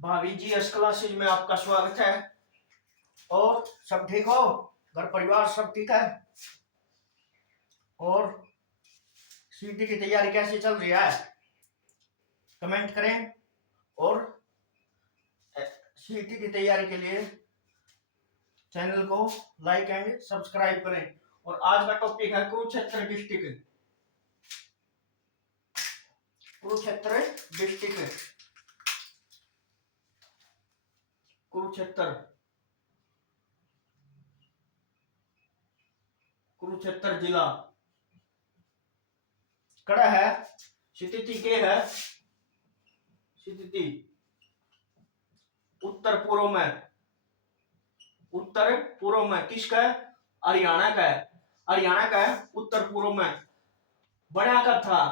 भाभी G S classes में आपका स्वागत है। और सब ठीक हो? घर परिवार सब ठीक है? और सीटी की तैयारी कैसी चल रही है? कमेंट करें। और सीटी की तैयारी के लिए चैनल को लाइक एंड सब्सक्राइब करें। और आज का टॉपिक है कुरुक्षेत्र डिस्ट्रिक्ट। कुरुक्षेत्र डिस्ट्रिक्ट, कुरुक्षेत्र, कुरुक्षेत्र जिला कड़ा है। स्थिति के है, स्थिति उत्तर पूर्व में, उत्तर पूर्व में किसका है? हरियाणा का है। हरियाणा का है उत्तर पूर्व में। बना कब था?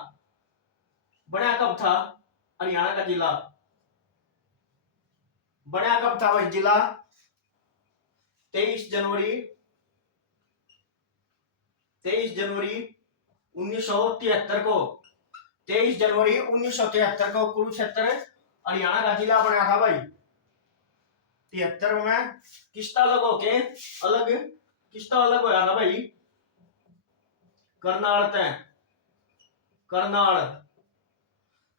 बना कब था हरियाणा का जिला? बना कब था वह जिला? 23 जनवरी 1973 को, 23 जनवरी 1973 को कुरुक्षेत्र हरियाणा का जिला बना था भाई। 73 में किस्ता अलग होके अलग, किस्ता अलग होया था भाई। करनाल तय, करनाल,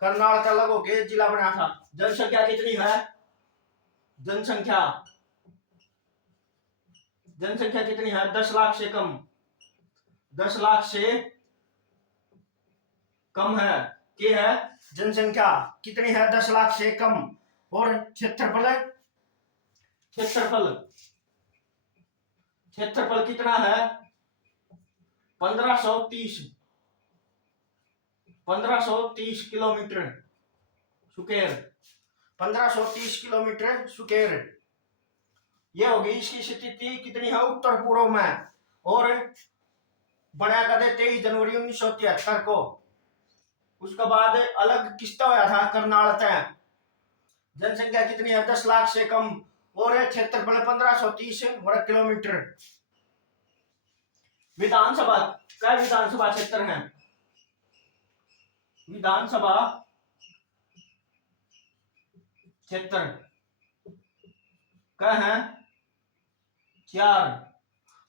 करनाल का अलग होके जिला बना था। जनसंख्या कितनी है? जनसंख्या, जनसंख्या कितनी है? 10 लाख से कम, 10 लाख से कम है। क्या है? जनसंख्या कितनी है? 10 लाख से कम। और क्षेत्रफल, क्षेत्रफल, क्षेत्रफल कितना है? 1530, 1530 किलोमीटर स्क्वायर, 1530 किलोमीटर स्क्वायर। यह होगी इसकी स्थिति कितनी है? उत्तर पूर्व में। और बना कर दे 23 जनवरी 1973 को। उसके बाद अलग किस्ता होया था करनाल तय। जनसंख्या कितनी है? 10 लाख से कम। और क्षेत्रफल 1530 वर्ग किलोमीटर। विधानसभा, क्या विधानसभा क्षेत्र है? विधानसभा क्षेत्र क्या है? 4।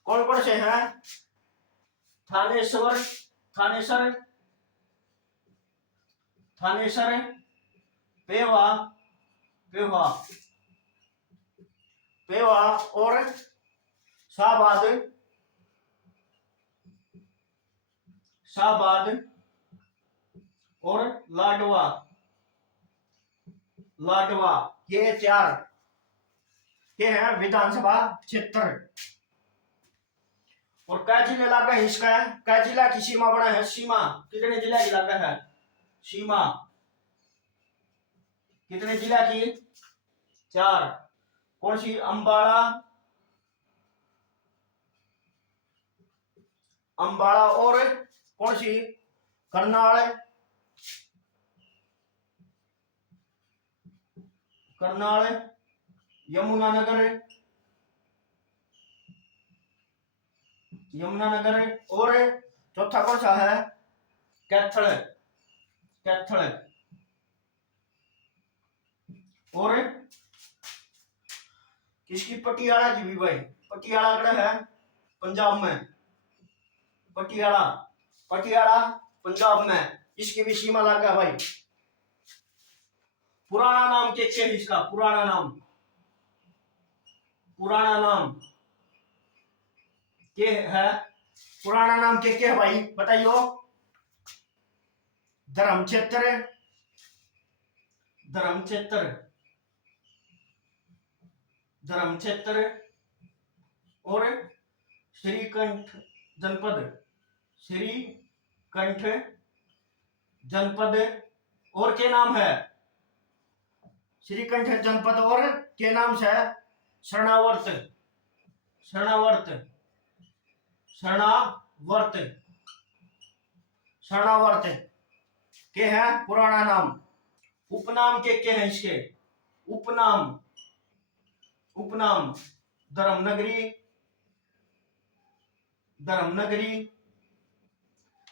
कौन कौन से हैं? थानेश्वर, थानेसर, थानेसर, पेवा, पेवा, पेवा और शाहबाद, शाहबाद और लाडवा, लाडवा। ये 4 के हैं विधानसभा क्षेत्र। और क्या जिले लागा है इसका? क्या जिला की सीमा बना है? सीमा कितने जिला की लागा है? सीमा कितने जिला की? 4। कौन सी? अंबाला, अंबाला और कौन सी? करनाल, करनाल, यमुनानगर, यमुनानगर। और चौथा कौन सा है? कैथल, कैथल। और किसकी? पटियाला की भी भाई। पटियाला कड़ा है? पंजाब में। पटियाला, पटियाला पंजाब में। इसकी भी सीमा लगा भाई। पुराना नाम क्या है इसका? पुराना नाम, पुराना नाम क्या है? पुराना नाम क्या है भाई? बताइयो। धर्म क्षेत्र, धर्म क्षेत्र, धर्म क्षेत्र। और श्रीकंठ जनपद, श्रीकंठ जनपद। और क्या नाम है? श्रीकंठ जनपद और क्या नाम से? शरणावर्त, शरणावर्त, शरणावर्त, शरणावर्त के है पुराना नाम। उपनाम के हैं इसके? उपनाम, उपनाम धर्मनगरी, धर्मनगरी,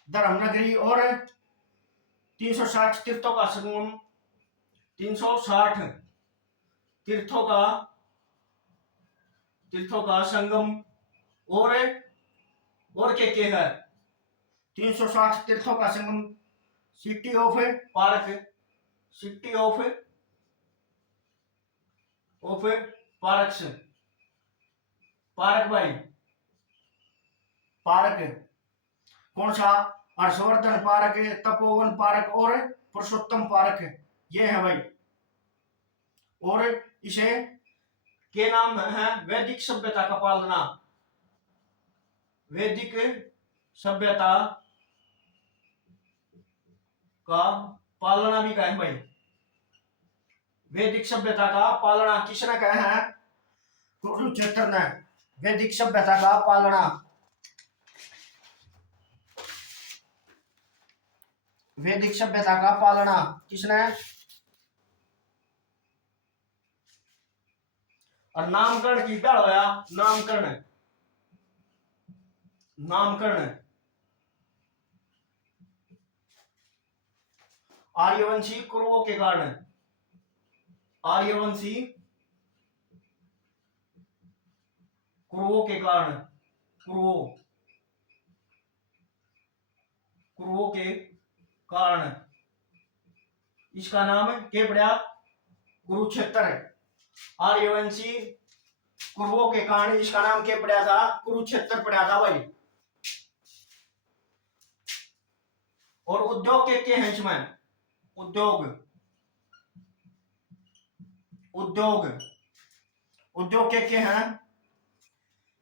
धर्मनगरी। और 360 तीर्थों का संगम, 360 तीर्थों का संगम। और के है 360 तीर्थों का संगम। City of park, city of parks, park भाई, पार्क कौन सा? हर्षवर्धन पार्क, तपोवन पार्क और पुरुषोत्तम पार्क, ये है भाई। और इसे के नाम है वैदिक सभ्यता का पालना, वैदिक सभ्यता का पालना भी कहा है भाई। वैदिक सभ्यता का पालना किसने कहा है? कुरुक्षेत्र ने वैदिक सभ्यता का पालना, वैदिक सभ्यता का पालना किसने? और नामकरण कितना होया? नामकरण, नामकरण आर्यवंशी कुरुओं के कारण, आर्यवंशी कुरुओं के कारण, कुरुओं के कारण इसका नाम क्या पड़ा? कुरुक्षेत्र। आर्यवंशी कुरुओं के कारण इसका नाम क्या पड़ा था? कुरुक्षेत्र पड़ा था भाई। और उद्योग के हैं इसमें? उद्योग, उद्योग, उद्योग के हैं?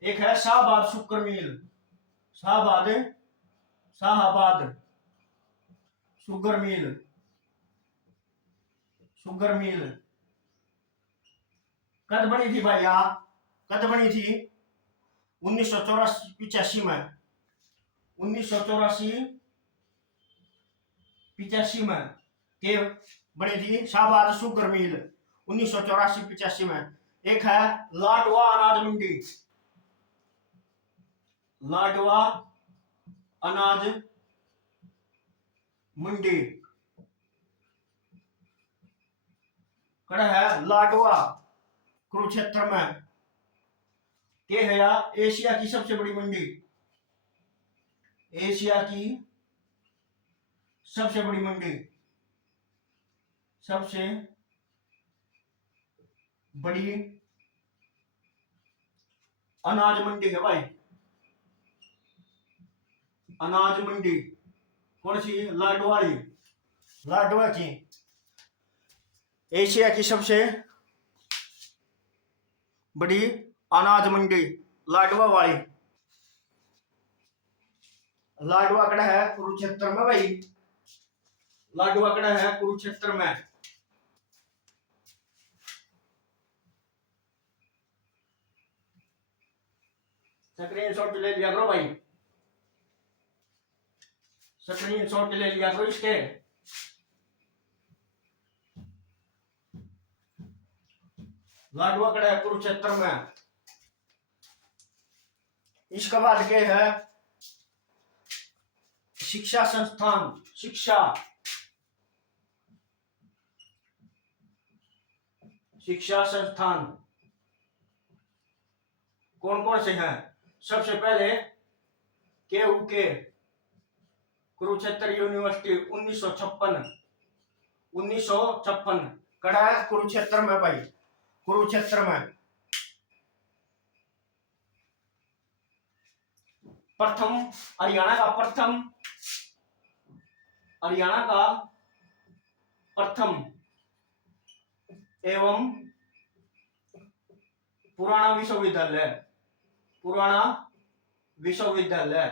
एक है Shahabad sugar mill, Shahabad, Shahabad sugar mill, sugar mill कद बनी थी भाई? यहाँ कद बनी थी? 1984-85 में, 1984-85 में के बनी थी शाहबाद शुगर मिल, 1984-85 में। एक है लाडवा अनाज मंडी, लाडवा अनाज मंडी कड़ा है लाडवा, कुरुक्षेत्र में। ये है या एशिया की सबसे बड़ी मंडी, एशिया की सबसे बड़ी मंडी, सबसे बड़ी अनाज मंडी है भाई। अनाज मंडी कौन सी? लाडवा, लाडवा की एशिया की सबसे बड़ी अनाज मंडी लाडवा वाली। लाडवा कड़ा है कुरुक्षेत्र में भाई, लाडवा कड़ा है कुरुक्षेत्र में। स्क्रीनशॉट ले लिया करो भाई, स्क्रीनशॉट ले लिया करो इसके। लाडवा कड़ा है कुरुक्षेत्र में। इसके बाद के है शिक्षा संस्थान, शिक्षा, शिक्षा संस्थान कौन कौन से हैं? सबसे पहले के कुरुक्षेत्र यूनिवर्सिटी 1956 कड़ा है कुरुक्षेत्र में भाई, कुरुक्षेत्र में। प्रथम हरियाणा का प्रथम, हरियाणा का प्रथम एवं पुराना विश्वविद्यालय, पुराना विश्वविद्यालय,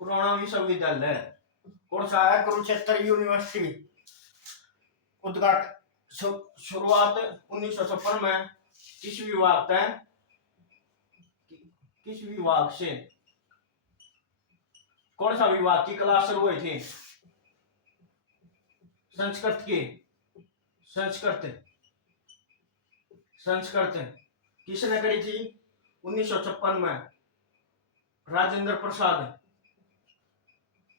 पुराना विश्वविद्यालय कौन सा है? कुरुक्षेत्र यूनिवर्सिटी। उद्घाटन शुरुआत 1956 में किस विभाग से? किस विभाग से? कौन सा विभाग की क्लास शुरू हुई थी? संस्कृत की, संस्कृत, संस्कृत किसने करी थी? 1956 में राजेंद्र प्रसाद,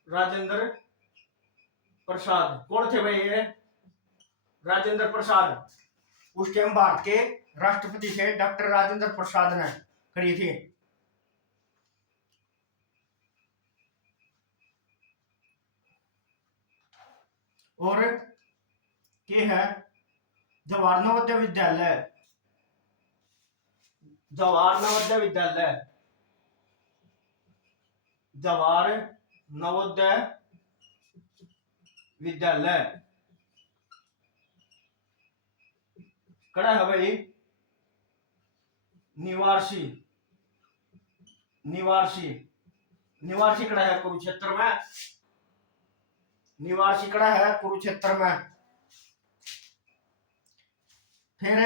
राजेंद्र प्रसाद कौन थे भाई ये? राजेंद्र प्रसाद। उस टाइम भारत के राष्ट्रपति थे डॉक्टर राजेंद्र प्रसाद ने करी थी। और ये है जवाहर नवोदय विद्यालय। जवाहर नवोदय विद्यालय, जवाहर नवोदय विद्यालय कड़ा है भाई? निवासी, निवासी, निवासी कड़ा है कुरुक्षेत्र में। निवासी कड़ा है कुरुक्षेत्र में। फिर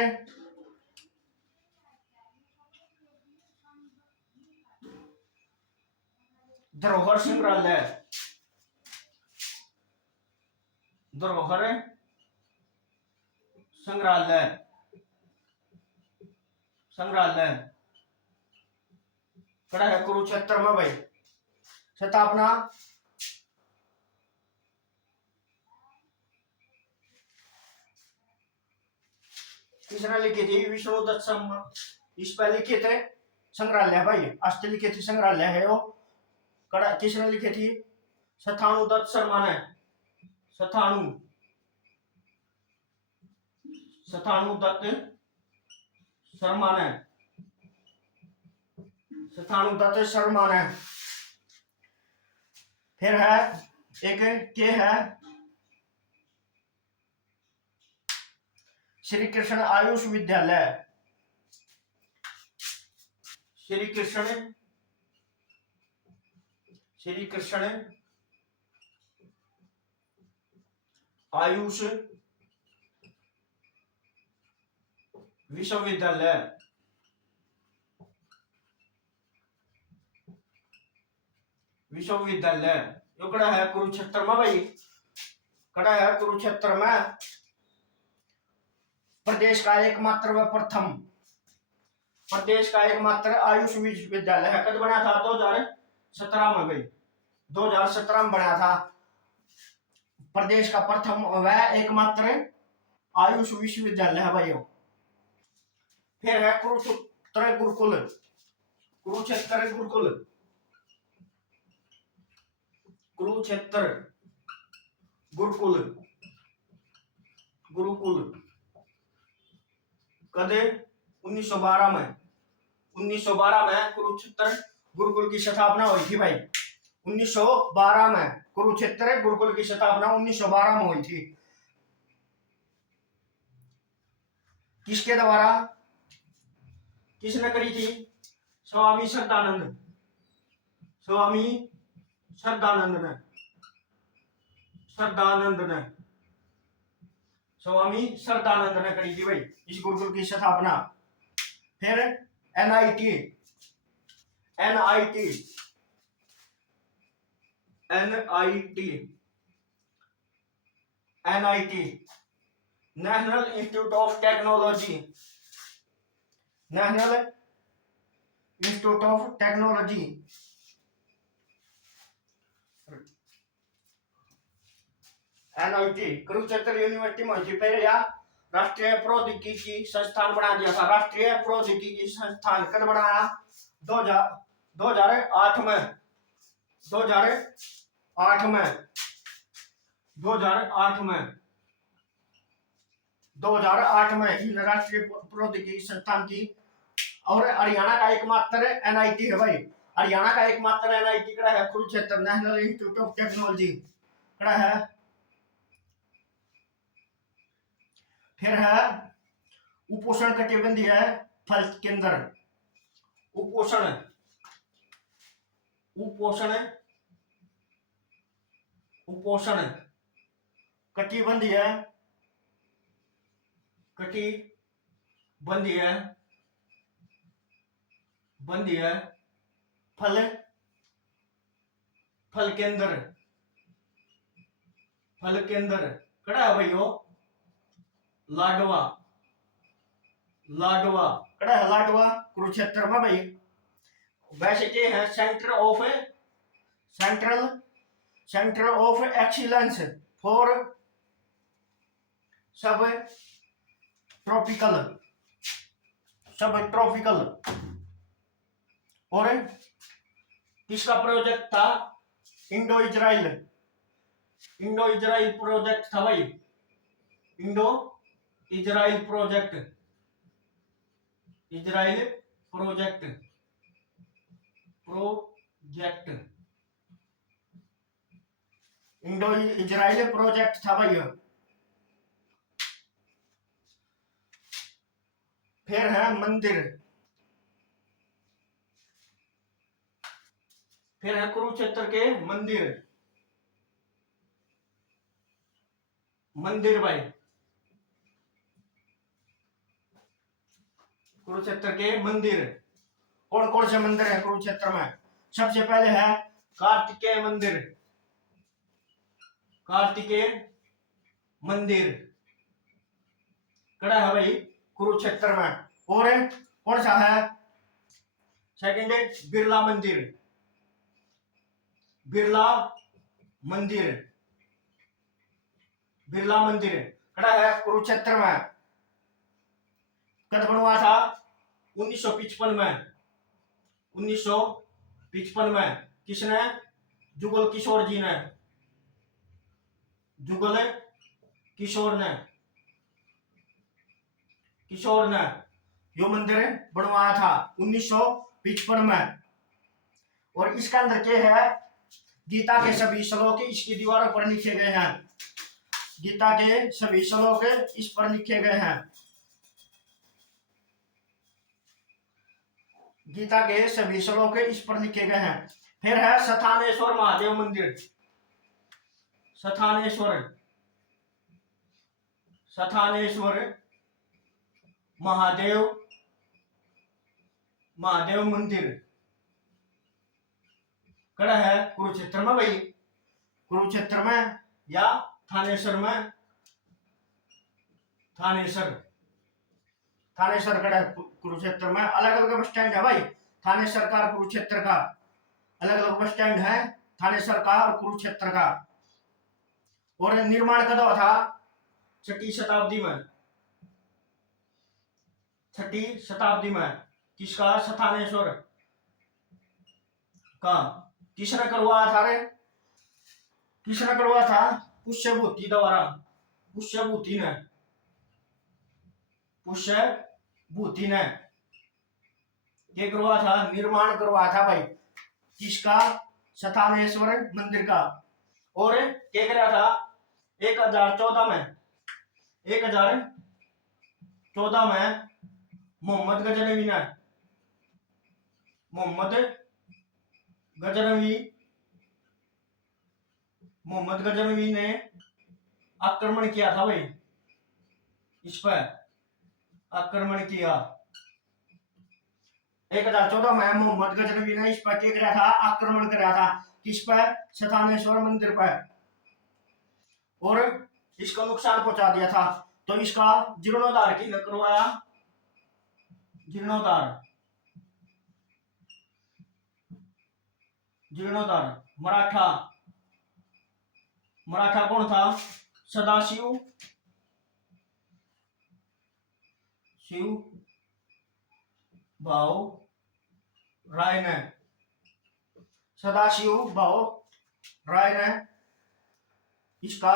धरोहर संग्रहालय, धरोहर संग्रहालय, संग्रहालय कड़ा है कुरुक्षेत्र में भाई। स्थापना किसने लिखी थी? विष्णुदत्त शर्मा। इस पे लिखे थे संग्रहालय भाई, अष्ट लिखे थे संग्रहालय है वो। कड़ा किसने लिखी थी? सथाणु दत्त शर्मा ने। सथाणु, सथाणु दत्त शर्मा ने, सथाणु दत्त शर्मा ने। फिर है एक के है श्री कृष्ण आयुष विद्यालय। श्री कृष्ण, श्री कृष्ण आयुष विश्वविद्यालय, विश्वविद्यालय यो कड़ा है कुरुक्षेत्र में भाई। कड़ा है कुरुक्षेत्र में। प्रदेश का एकमात्र व प्रथम, प्रदेश का एकमात्र आयुष विश्वविद्यालय है। कब बना था? 2017 में भाई, 2017 में बना था। प्रदेश का प्रथम व एकमात्र आयुष विश्वविद्यालय है भाई। फिर है कुरुक्षेत्र गुरुकुल, कुरुक्षेत्र गुरुकुल, कुरुक्षेत्र गुरुकुल, गुरुकुल कदे 1912 में, 1912 में कुरुक्षेत्र गुरुकुल की स्थापना हुई थी भाई। 1912 में कुरुक्षेत्र गुरुकुल की स्थापना 1912 में हुई थी। किसके द्वारा, किसने करी थी? स्वामी श्रद्धानंद, स्वामी श्रद्धानंद ने, श्रद्धानंद ने, स्वामी श्रद्धानंद ने करी थी भाई इस गुरुकुल की स्थापना। फिर NIT, NIT, NIT, NIT national institute of technology, national institute of technology NIT Kurukshetra university में हुई। फिर या राष्ट्रीय प्रौद्योगिकी संस्थान बना दिया था। राष्ट्रीय प्रौद्योगिकी संस्थान कब बनाया? 2008 में, 2008 में, 2008 में, 2008 में इन राष्ट्रीय प्रौद्योगिकी संस्थान की। और हरियाणा का एकमात्र एनआईटी है भाई। हरियाणा का एकमात्र एनआईटी कड़ा है Kurukshetra, national institute of technology कड़ा है। फिर है उपोषण कटिबंधीय फल केंद्र, उपोषण, उपोषण, उपोषण कटिबंधीय, कटिबंधीय, बंधीय फल, फल केंद्र, फल केंद्र कड़ा है भाई हो? लाडवा, लाडवा कड़ा है? लाडवा कुरुक्षेत्र में भाई। वैसे के है centre of, central, centre of excellence for सब ट्रॉपिकल, सब ट्रॉपिकल। और किसका प्रोजेक्ट था? Indo Israel, Indo Israel project था भाई, Indo Israel project, Israel project, project, Indo Israel project था भाई। फिर है मंदिर, फिर है कुरुक्षेत्र के मंदिर, मंदिर भाई, कुरुक्षेत्र के मंदिर। कौन कौन से मंदिर है कुरुक्षेत्र में? सबसे पहले है कार्तिकेय मंदिर, कार्तिकेय मंदिर कड़ा है भाई कुरुक्षेत्र में। और कौन सा है? सेकंड है बिरला मंदिर, बिरला मंदिर, बिरला मंदिर कड़ा है कुरुक्षेत्र में। कब बनवा था? 1955 में, 1955 में। किसने? जुगल किशोर जी ने, जुगल किशोर ने, किशोर ने यो मंदिर बनवाया था 1955 में। और इसके अंदर क्या है? गीता के सभी श्लोक इसकी दीवारों पर लिखे गए हैं, गीता के सभी श्लोक इस पर लिखे गए हैं, गीता के सभी श्लोक इस पर लिखे गए हैं। फिर है स्थानेश्वर महादेव मंदिर, स्थानेश्वर, स्थानेश्वर महादेव, महादेव मंदिर कड़ा है कुरुक्षेत्र में भाई, कुरुक्षेत्र में या थानेश्वर में, थानेश्वर, थानेश्वर कड़ा है कुरुक्षेत्र में। अलग अलग बस स्टैंड है भाई थानेश्वर का, कुरुक्षेत्र का अलग अलग बस स्टैंड है थानेश्वर का और कुरुक्षेत्र का। और निर्माण कब हुआ था? 6वीं शताब्दी में, 6वीं शताब्दी में। किसका? स्थानेश्वर का। किसने करवाया था रे? किसने करवाया था? पुष्यभूति द्वारा, पुष्यभूति ने, पुष्यभूति ने ये करवाया था, निर्माण करवाया था भाई। किसका? स्थानेश्वर मंदिर का। और क्या कराया था? 1014 में, 1014 में मोहम्मद गजनवी ने, मोहम्मद गजनवी, मोहम्मद गजनवी ने आक्रमण किया था भाई, इस पर आक्रमण किया। 1014 में मोहम्मद गजनवी ने इस पर क्या किया था? आक्रमण कराया था। किस पर? स्थानेश्वर मंदिर पर। और इसको नुकसान पहुंचा दिया था। तो इसका जीर्णोद्धार किसने करवाया? जीर्णोद्धार, जीर्णोद्धार मराठा, मराठा कौन था? सदाशिव, शिव भाऊ राय ने, सदाशिव भाऊ राय ने इसका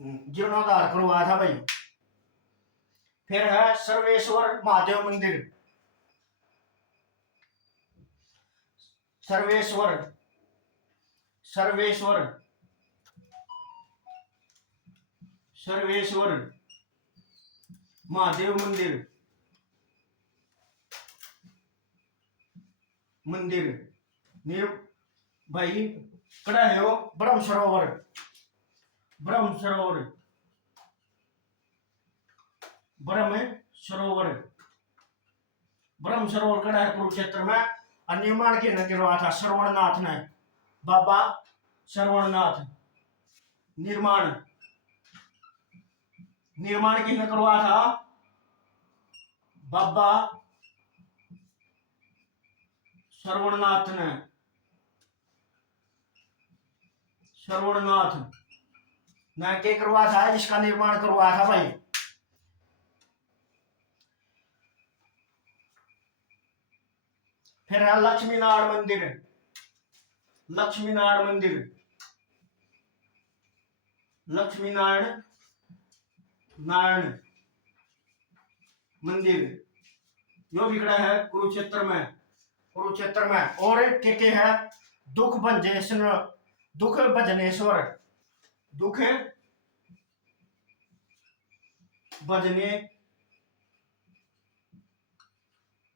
जीर्णोद्धार करवाया था भाई। फिर है सर्वेश्वर महादेव मंदिर, सर्वेश्वर, सर्वेश्वर, सर्वेश्वर महादेव मंदिर, मंदिर निर भाई कड़ा है वो ब्रह्म सरोवर, ब्रह्म सरोवर, ब्रह्म सरोवर, ब्रह्म सरोवर कड़ा है कुरुक्षेत्र में। निर्माण के न करवाया था श्रवणनाथ ने, बाबा श्रवणनाथ। निर्माण, निर्माण किसने करवाया था? बाबा श्रवणनाथ ने, श्रवणनाथ ने क्या करवाया था, इसका निर्माण करवाया था भाई। फिर है लक्ष्मी नारायण मंदिर, लक्ष्मी नारायण मंदिर, लक्ष्मी नारायण नारायण मंदिर यो भी खड़ा है कुरुक्षेत्र में, कुरुक्षेत्र में। और के है दुख भंजेश्वर, दुख भजनेश्वर, दुख भजने,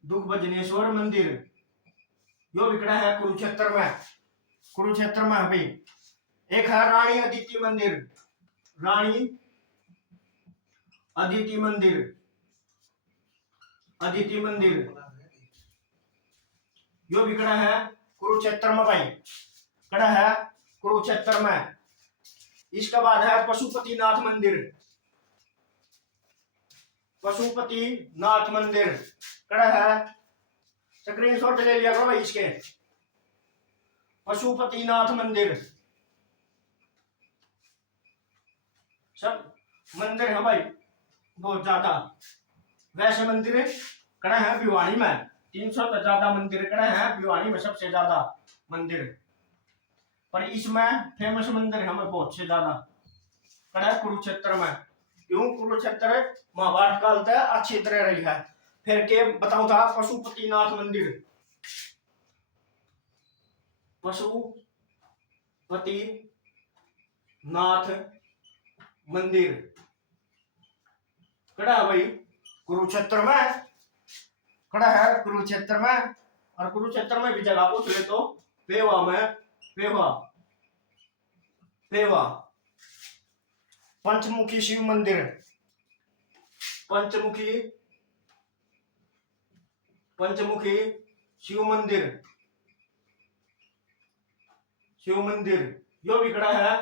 दुख भजनेश्वर मंदिर यो भी खड़ा है कुरुक्षेत्र में, कुरुक्षेत्र में भाई। एक है रानी अदिति मंदिर, रानी अदिति मंदिर, अदिति मंदिर यो भी खड़ा है कुरुक्षेत्र में भाई, खड़ा है कुरुक्षेत्र में। इसके बाद है पशुपतिनाथ मंदिर, पशुपतिनाथ मंदिर खड़ा है, स्क्रीनशॉट ले लिया करो भाई इसके। पशुपतिनाथ मंदिर सब मंदिर है भाई बहुत ज्यादा। वैसे मंदिर खड़ा है भिवानी में, 300 से ज्यादा मंदिर खड़े हैं भिवानी में, सबसे ज्यादा मंदिर। पर इसमें फेमस मंदिर हमें बहुत से ज्यादा खड़ा है कुरुक्षेत्र में। क्यों? कुरुक्षेत्र महाभारत काल तक अच्छी तरह रही है। फिर के बताऊं था पशुपतिनाथ मंदिर, पशुपतिनाथ मंदिर खड़ा है भाई कुरुक्षेत्र में, खड़ा है कुरुक्षेत्र में। और कुरुक्षेत्र में भी जगह पूछ ले तो पेवा में, पेवा, पेवा पंचमुखी शिव मंदिर, पंचमुखी, पंचमुखी शिव मंदिर, शिव मंदिर यो भी खड़ा है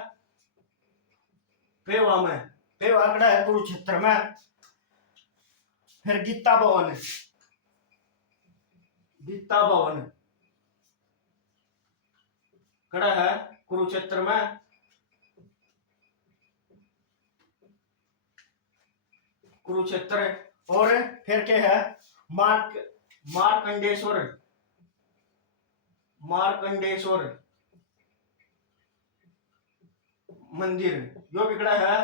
पेवा में, पेवा खड़ा है कुरुक्षेत्र में। फिर गीता भवन, गीता भवन खड़ा है कुरुक्षेत्र में, कुरुक्षेत्र। और फिर क्या है मार्कंडेश्वर, मार्कंडेश्वर मंदिर यो भी खड़ा है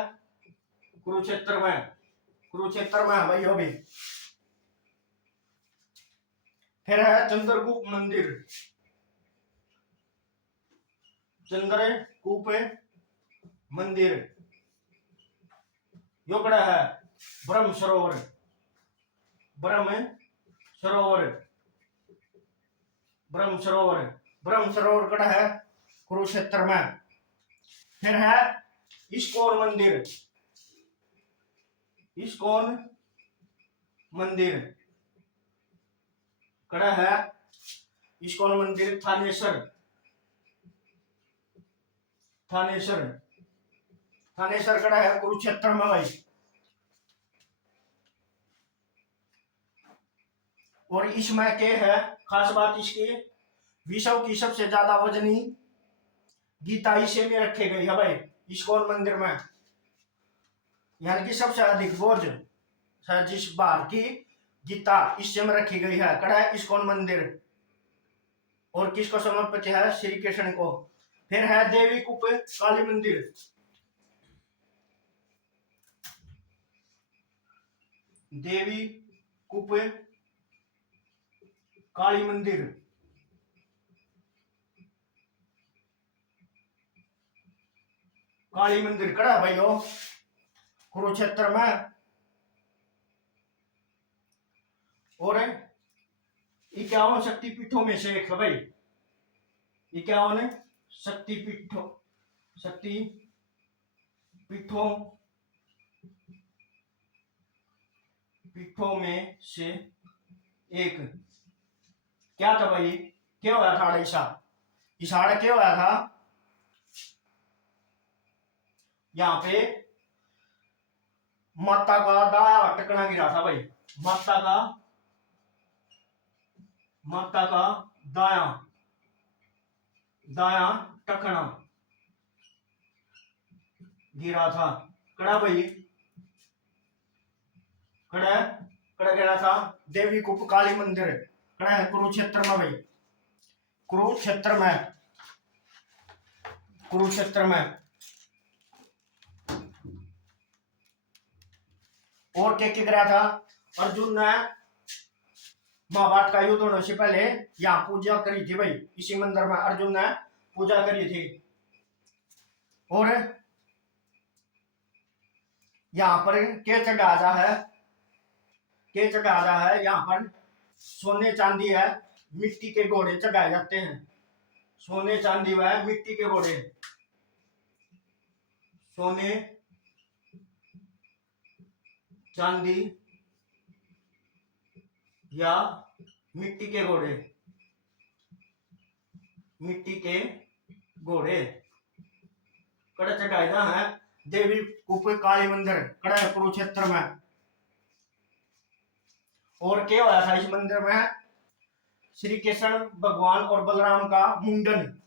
कुरुक्षेत्र में, कुरुक्षेत्र में है भाई यो भी। फिर है चंद्रगुप्त मंदिर, चंद्रगुप्त मंदिर यो खड़ा है ब्रह्म सरोवर, ब्रह्म सरोवर, ब्रह्म सरोवर, ब्रह्म सरोवर खड़ा है कुरुक्षेत्र में। फिर है इस्कॉन मंदिर, इस्कॉन मंदिर खड़ा है, इस्कॉन मंदिर थानेश्वर, थानेश्वर, थानेश्वर खड़ा है कुरुक्षेत्र में भाई। और इसमें क्या है खास बात इसकी, विश्व की सबसे ज्यादा वजनी गीता इसे में रखे गई है भाई इस्कॉन मंदिर में, यानी कि सबसे अधिक बोझ जिस बार की गीता इससे में रखी गई है, कड़ा है इस्कॉन मंदिर। और किसको समर्पित है? श्री कृष्ण को। फिर है देवी कूप काली मंदिर, देवी कूप काली मंदिर काली मंदिर कड़ा भाई हो कुरुक्षेत्र में। और 51 शक्तिपीठों में से एक है भाई, 51 शक्तिपीठों, शक्तिपीठों पीठों में से एक। क्या था भाई? क्या हुआ था इशारा क्या हुआ था? यहाँ पे माता का दाया टकना गिरा था भाई, माता का दाया दाया टकना गिरा था। कड़ा भाई, कड़ा कड़ा गिरा था। देवी कूप काली मंदिर कड़ा है कुरुक्षेत्र में भाई, कुरुक्षेत्र में, कुरुक्षेत्र में। और क्या करा था अर्जुन ने, महाभारत का युद्ध होने से पहले यहाँ पूजा करी थी भाई, इसी मंदिर में अर्जुन ने पूजा करी थी। और यहाँ पर क्या चढ़ाया है, क्या चढ़ाया है यहाँ पर, सोने चांदी है, मिट्टी के घोड़े चढ़ाए जाते हैं। सोने चांदी व मिट्टी के घोड़े, सोने चांदी या मिट्टी के घोड़े, मिट्टी के घोड़े कड़ा चढ़ाया है देवी कूप काली मंदिर कड़ा है कुरुक्षेत्र में। और क्या हुआ था इस मंदिर में, श्री कृष्ण भगवान और बलराम का मुंडन,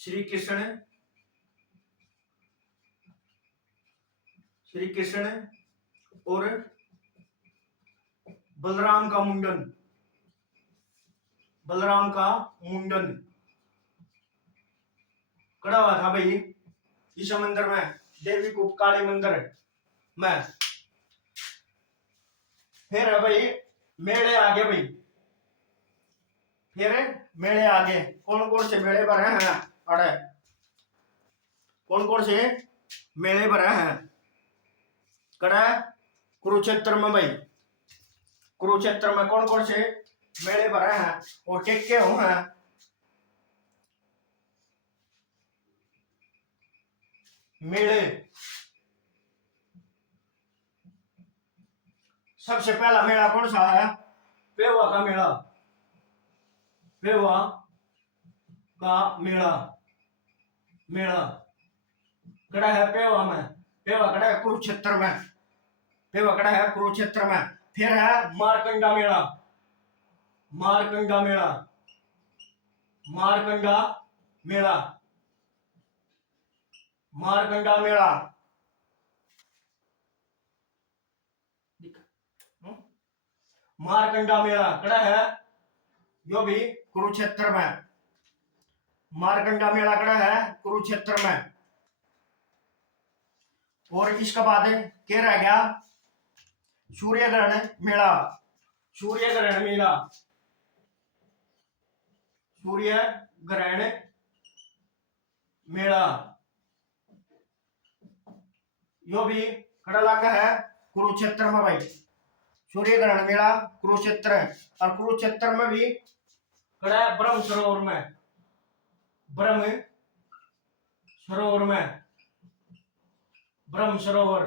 श्री कृष्ण और बलराम का मुंडन, बलराम का मुंडन कड़ा हुआ था भाई इस मंदिर में, देवी कूप काली मंदिर में। फिर है भाई मेले आगे भाई, फिर मेले आगे कौन कौन से मेले भरे हैं, अरे कौन कौन से मेले भरे हैं कड़ा कुरुक्षेत्र में भाई, कुरुक्षेत्र में कौन कौन से मेले भरे हैं और क्या हो हैं। मेले, सबसे पहला मेला कौन सा है, पेवा का मेला, पेवा का मेला, मेला कड़ा है पेवा में, पेवा कड़ा है कुरुक्षेत्र में, पेवा कड़ा है कुरुक्षेत्र में। फिर है मारकंडा मेला, मारकंडा मेला, मारकंडा मेला, मारकंडा मेला, मारकंडा मेला कड़ा है जो भी कुरुक्षेत्र में, मारकंडा मेला कड़ा है कुरुक्षेत्र में। और इसके बाद क्या रह गया, सूर्य ग्रहण मेला, सूर्य ग्रहण मेला, सूर्य ग्रहण मेला यो भी कड़ा लगा है कुरुक्षेत्र में भाई, सूर्य ग्रहण मेला कुरुक्षेत्र। और कुरुक्षेत्र में भी कड़ा है ब्रह्म सरोवर में, ब्रह्म सरोवर में, ब्रह्म सरोवर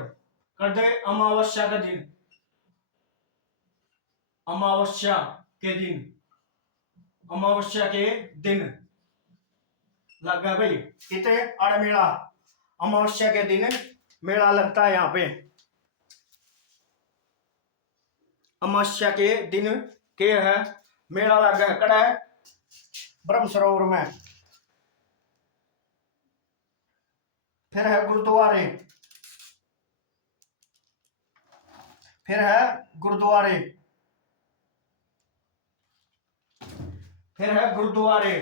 कर दे अमावस्या का दिन, अमावस्या के दिन, अमावस्या के दिन लगा भाई कितने अड़ मेला, अमावस्या के दिन मेला लगता है यहाँ पे, अमावस्या के दिन के है मेला लगा है कड़ा है ब्रह्म सरोवर में। फिर है गुरुद्वारे, फिर है गुरुद्वारे, फिर है गुरुद्वारे,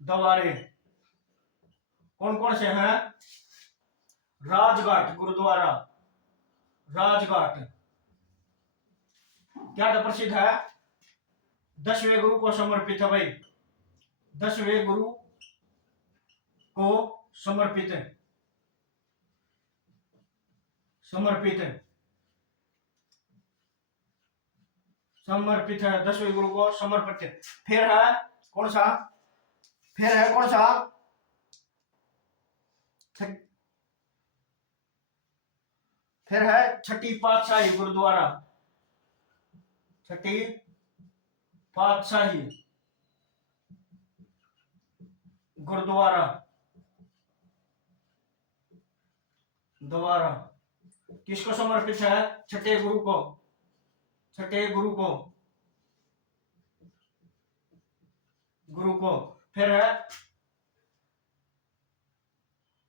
गुरुद्वारे कौन कौन से हैं, राजघाट गुरुद्वारा, राजघाट क्या तो प्रसिद्ध है, 10वें गुरु को समर्पित है भाई, 10वें गुरु को समर्पित है, समर्पित है, समर्पित है, 10वें गुरु को समर्पित है। फिर है कौन सा, फिर है कौन सा, फिर है छठी पातशाही गुरुद्वारा, छठी पातशाही गुरुद्वारा, दोबारा किसको समर्पित है, छठे गुरु को, छठे गुरु को गुरु को। फिर है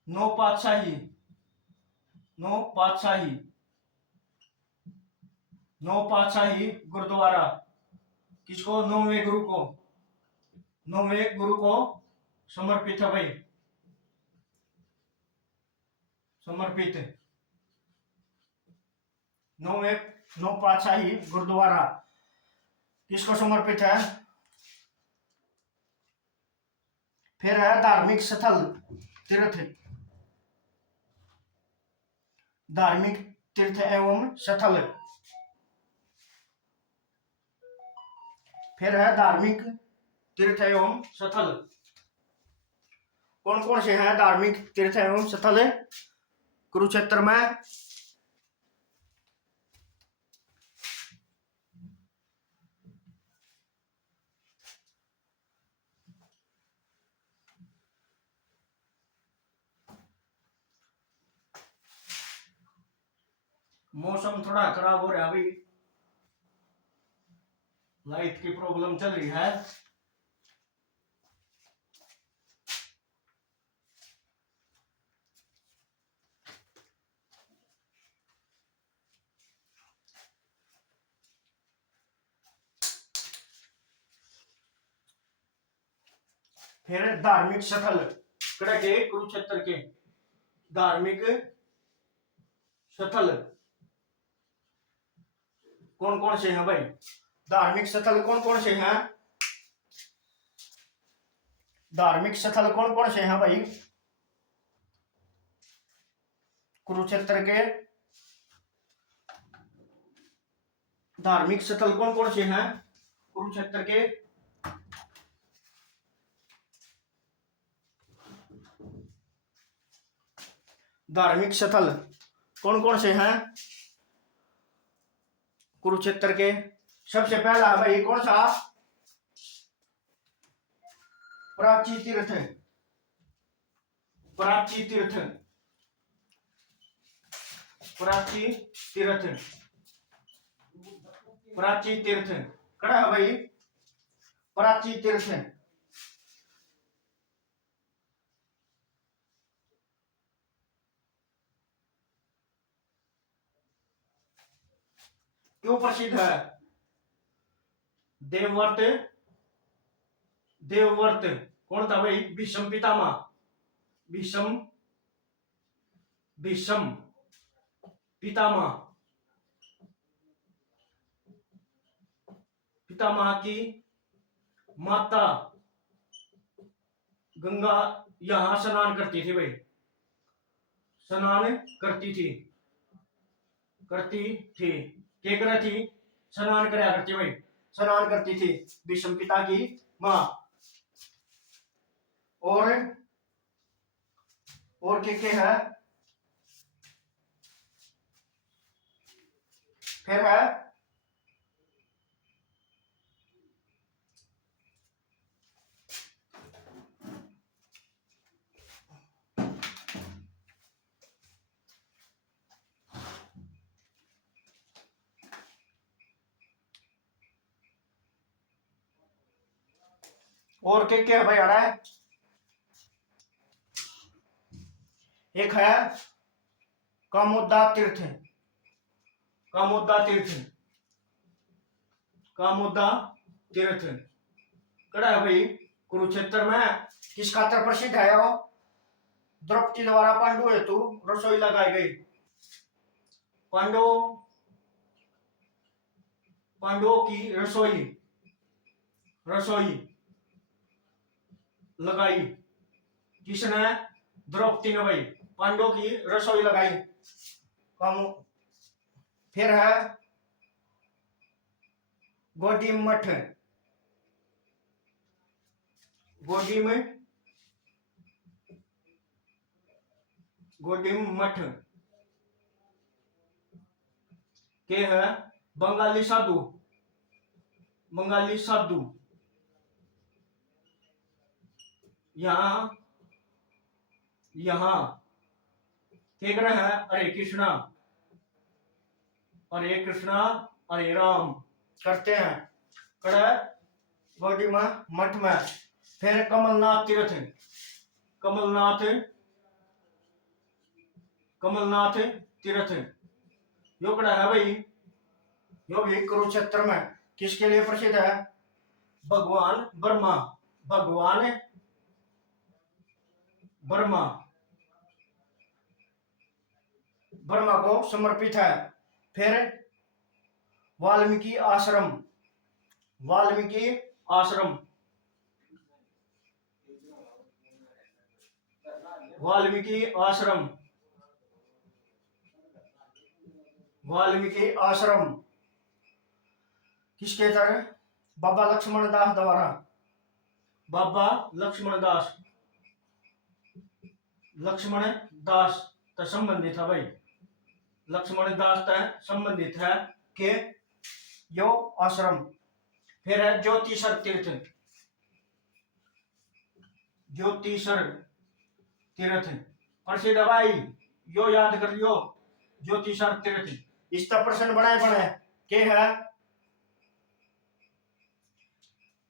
नौ पातशाही, नौ पातशाही, नौ पातशाही गुरुद्वारा, किसको? नौवें गुरु को, नौवें गुरु को समर्पित है भाई, समर्पित। नौवें, नौ पातशाही गुरुद्वारा किसको समर्पित है? फिर है धार्मिक स्थल तीर्थ, धार्मिक तीर्थ एवं स्थल। फिर है धार्मिक तीर्थ एवं स्थल। कौन कौन से हैं धार्मिक तीर्थ एवं स्थल कुरुक्षेत्र में? मौसम थोड़ा खराब हो रहा है अभी, लाइट की प्रॉब्लम चल रही है। फिर धार्मिक स्थल कड़े के कुरुक्षेत्र के धार्मिक स्थल कौन कौन से हैं भाई? धार्मिक स्थल कौन कौन से हैं? धार्मिक स्थल कौन कौन से हैं भाई कुरुक्षेत्र के? धार्मिक स्थल कौन कौन से हैं कुरुक्षेत्र के? धार्मिक स्थल कौन कौन से हैं कुरुक्षेत्र के? सबसे पहला भाई कौन सा? प्राची तीर्थ, प्राची तीर्थ, प्राची तीर्थ, प्राची तीर्थ कड़ा है भाई प्राची तीर्थ। क्यों प्रसिद्ध है? देवव्रत, देवव्रत कौन था भाई? भीष्म पितामह, भीष्म, भीष्म पितामह, पितामह की माता गंगा यहां स्नान करती थी भाई, स्नान करती थी, करती थी, क्या कर थी? स्नान कराया करती भाई, स्नान करती थी भीष्म पिता की मां। और क्या है? फिर है और क्या भाई आ रहा है? एक है कामोद्दा तीर्थ, कामोद्दा तीर्थ, कामोद्दा तीर्थ कड़ा है भाई कुरुक्षेत्र में। किस खातर प्रसिद्ध है वो? द्रौपदी द्वारा पांडु हेतु रसोई लगाई गई, पांडवों, पांडवों की रसोई, रसोई लगाई किसने? द्रौपदी ने भाई पांडवों की रसोई लगाई। कम। फिर है गोडी मठ, गोडी में, गोडी मठ के है बंगाली साधु, बंगाली साधु यहाँ, यहाँ क्या कर है? हरे कृष्णा, हरे कृष्णा हरे राम करते हैं। कड़ा गोडी में मठ में फिर कमलनाथ तीर्थ, कमलनाथ, कमलनाथ तीर्थ। यो कड़ा है भाई, यो भी कुरुक्षेत्र में किसके लिए प्रसिद्ध है? भगवान ब्रह्मा, भगवान ब्रह्मा, ब्रह्मा को समर्पित है। फिर वाल्मीकि आश्रम, वाल्मीकि आश्रम, वाल्मीकि आश्रम, वाल्मीकि आश्रम किसके तरह? बाबा लक्ष्मण दास द्वारा, बाबा लक्ष्मण दास, लक्ष्मण दास तक संबंधित है भाई, लक्ष्मण दास तक संबंधित है के यो आश्रम। फिर है ज्योतिषर तीर्थ, ज्योतिषर तीर्थ प्रसिद्ध है भाई, यो याद कर लियो, ज्योतिषर तीर्थ। इसका प्रश्न बनाए बने के है?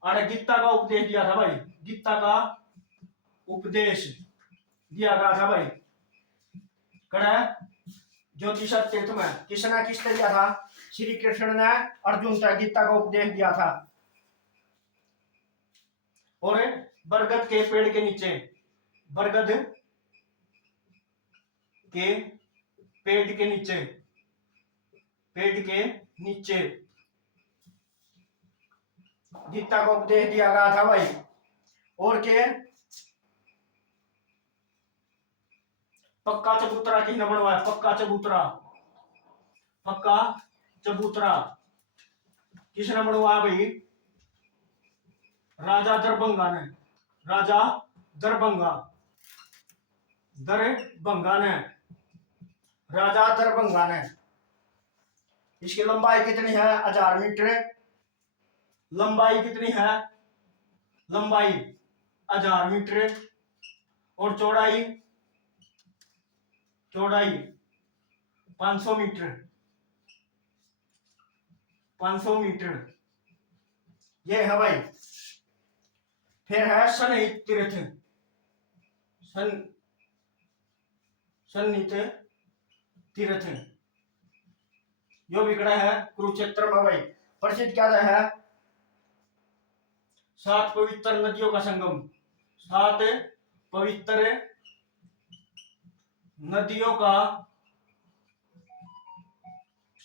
अरे गीता का उपदेश दिया था भाई, गीता का उपदेश दिया गया था भाई, कड़ा ज्योतिषर तीर्थ में। किसने किसने दिया था? श्री कृष्ण ने अर्जुन तक गीता का उपदेश दिया था। और बरगद के पेड़ के नीचे, बरगद के पेड़ के नीचे, पेड़ के नीचे गीता का उपदेश दिया गया था भाई। और के पक्का चबूतरा किसने बनवाया? पक्का चबूतरा, पक्का चबूतरा किसने बनवाया भाई? राजा दरभंगा ने, राजा दरभंगा, दरभंगा ने, राजा दरभंगा ने। इसकी लंबाई कितनी है? 1000 मीटर। लंबाई कितनी है? लंबाई 1000 मीटर। और चौड़ाई, चौड़ाई 500 मीटर, 500 मीटर ये है भाई। फिर है सन्निहित तीर्थ, सन्निहित तीर्थ यो बिगड़ा है कुरुक्षेत्र में भाई। प्रसिद्ध क्या है? 7 पवित्र नदियों का संगम, 7 पवित्र नदियों का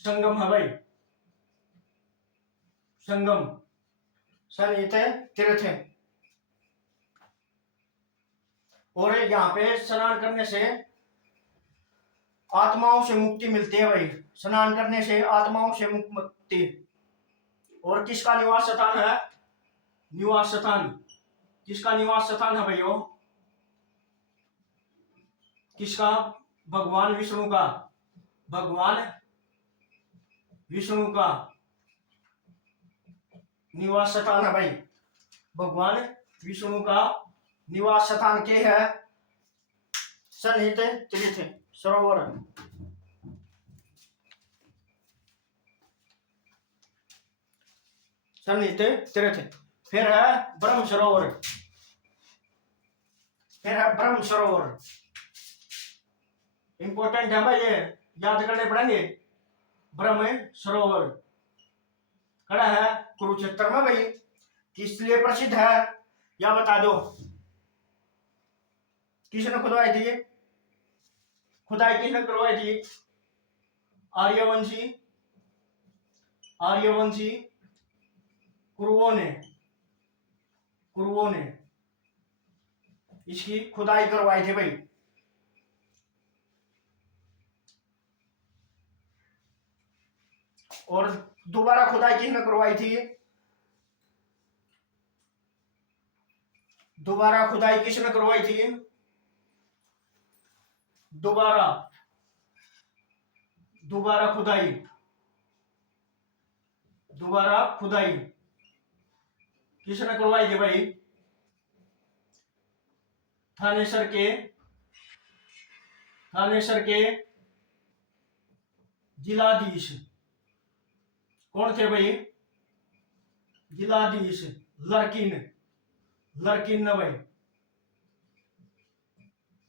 संगम है भाई, संगम सन्निहित तीर्थ। और यहाँ पे स्नान करने से आत्माओं से मुक्ति मिलती है भाई, स्नान करने से आत्माओं से मुक्ति। और किसका निवास स्थान है? निवास स्थान, किसका निवास स्थान है भाइयों? किसका? भगवान विष्णु का, भगवान विष्णु का निवास स्थान है भाई। भगवान विष्णु का निवास स्थान के है? सन्निहित तीर्थ सरोवर, सन्निहित तीर्थ। फिर है ब्रह्म सरोवर, फिर है ब्रह्म सरोवर। इंपॉर्टेंट है भाई, ये याद करने पड़ेंगे। ब्रह्म सरोवर खड़ा है कुरुक्षेत्र में भाई। किस लिए प्रसिद्ध है या बता दो? किसने खुदवाई थी? खुदाई किसने करवाई थी? आर्यवंशी, आर्यवंशी कुरुओं ने, कुरुओं ने इसकी खुदाई करवाई थी भाई। और दोबारा खुदाई किसने करवाई थी? दोबारा खुदाई किसने करवाई थी? दोबारा, दोबारा खुदाई, दोबारा खुदाई किसने करवाई थी भाई? थानेसर के, थानेसर के जिलाधीश कौन थे भाई? जिलाधीश लरकिन, लरकिन ना भाई,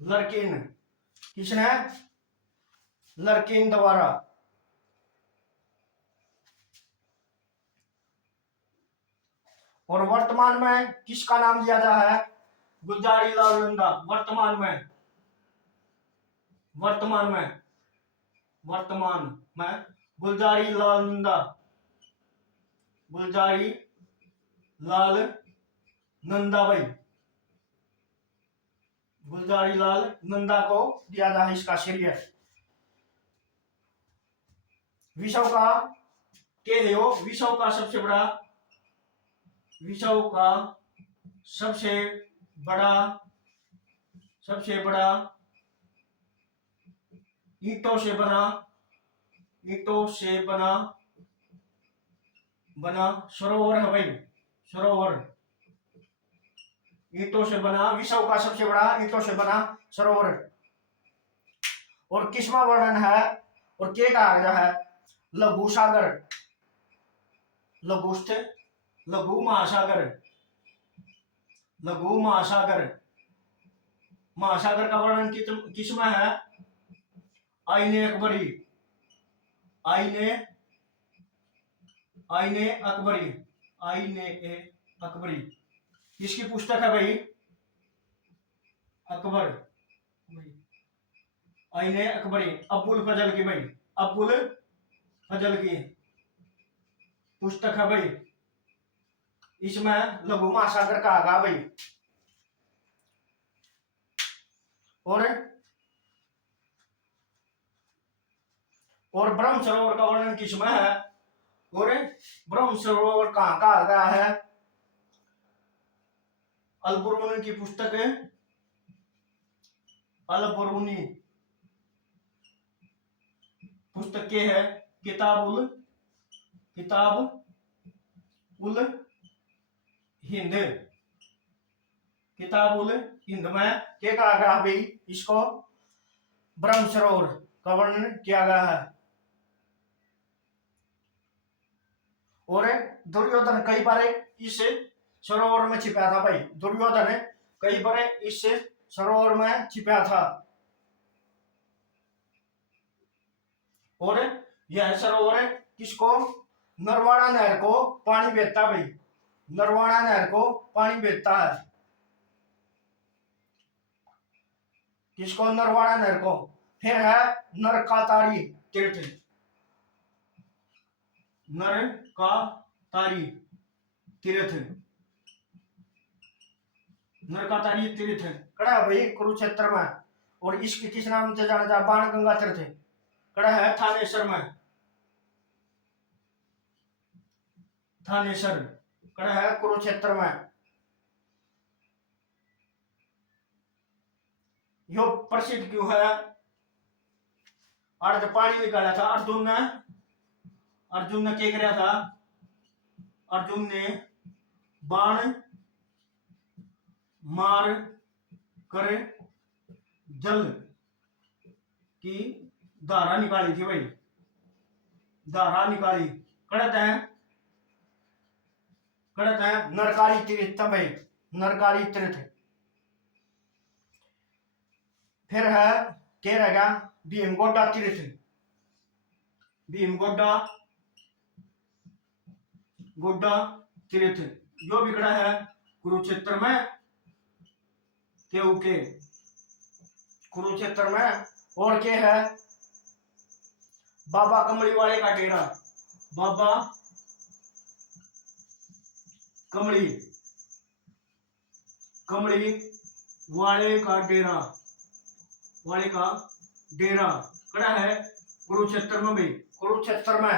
लरकिन किसने, लरकिन द्वारा। और वर्तमान में किसका नाम लिया जा है, गुलजारी लाल नंदा। वर्तमान में, वर्तमान में, वर्तमान में गुलजारी लाल नंदा, गुलजारी लाल नंदा भाई, गुलजारी लाल नंदा को दिया जा है इसका श्रेय। विश्व का के है वो, विश्व का सबसे बड़ा, विश्व का सबसे बड़ा, सबसे बड़ा ईंटों से बना, ईंटों से बना बना सरोवर है भाई, सरोवर, ईंटों से बना, विश्व का सबसे बड़ा ईंटों से बना सरोवर। और किसमा वर्णन है और के कहा गया है, लघु सागर, लघुस्थ, लघु महासागर, लघु महासागर। महासागर का वर्णन किसमें है, आईने अकबरी, आईने, आईने अकबरी, आईने अकबरी किसकी पुस्तक है भाई, अकबर, आईने अकबरी, अब्बुल फजल की भाई, अब्बुल फजल की पुस्तक है भाई। इसमें लघु महासागर कहा गया भाई। और ब्रह्म सरोवर का वर्णन किसमें है, और ब्रह्म सरोवर कहाँ कहा गया है, अल-बुरूनी की पुस्तक है, अल-बुरूनी पुस्तक के है, किताब उल हिंद, किताब उल हिंद में क्या कहा गया भाई, इसको ब्रह्म सरोवर का वर्णन किया गया है। और दुर्योधन कई बार इस सरोवर में छिपा था भाई, दुर्योधन कई बार इस सरोवर में छिपा था। और यह सरोवर किसको, नरवाणा नहर को पानी बेचता भाई, नरवाणा नहर को पानी बेचता है, किसको, नरवाणा नहर को। फिर है नरकातारी तीर्थ, नरकातारी तीर्थ, नरकातारी तीर्थ कड़ा है भाई कुरुक्षेत्र में। और इसकी किस नाम से जाना जाता, बाण गंगा तीर्थ कड़ा है थानेश्वर में, थानेश्वर कड़ा है कुरुक्षेत्र में। यो प्रसिद्ध क्यों है, अर्ध पानी निकाला था अर्जुन ने, अर्जुन ने क्या किया था, अर्जुन ने बाण मार कर जल की धारा निकाली थी भाई, धारा निकाली, कड़त है नरकारी तीर्थ भाई, नरकारी तीर्थ। फिर है क्या रहेगा, भीमगोडा तीर्थ, भीमगोडा गोड्डा तीर्थ, जो बिगड़ा है कुरुक्षेत्र में, केव के कुरुक्षेत्र में। और क्या है, बाबा कमली वाले का डेरा, बाबा कमली, कमली वाले का डेरा, वाले का डेरा कड़ा है कुरुक्षेत्र में भी, कुरुक्षेत्र में।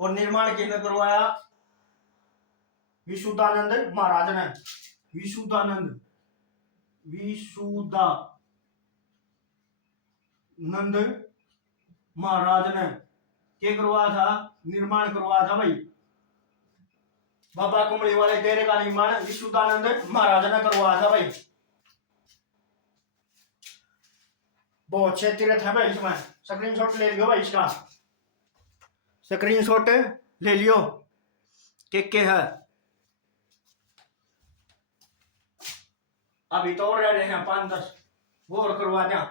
और निर्माण किसने करवाया, विशुद्धानंद महाराज ने, विशुद्धानंद, विशुद्धानंद महाराज ने क्या करवाया था, निर्माण करवाया था भाई, बाबा कमली वाले डेरे का निर्माण विशुद्धानंद महाराज ने करवाया था भाई। बहुत अच्छे तीर्थ है भाई, इसमें स्क्रीनशॉट ले लियो भाई, इसका स्क्रीनशॉट ले लियो। के है। अभी तो और रह रहे हैं 5-10 गौर करवा दें।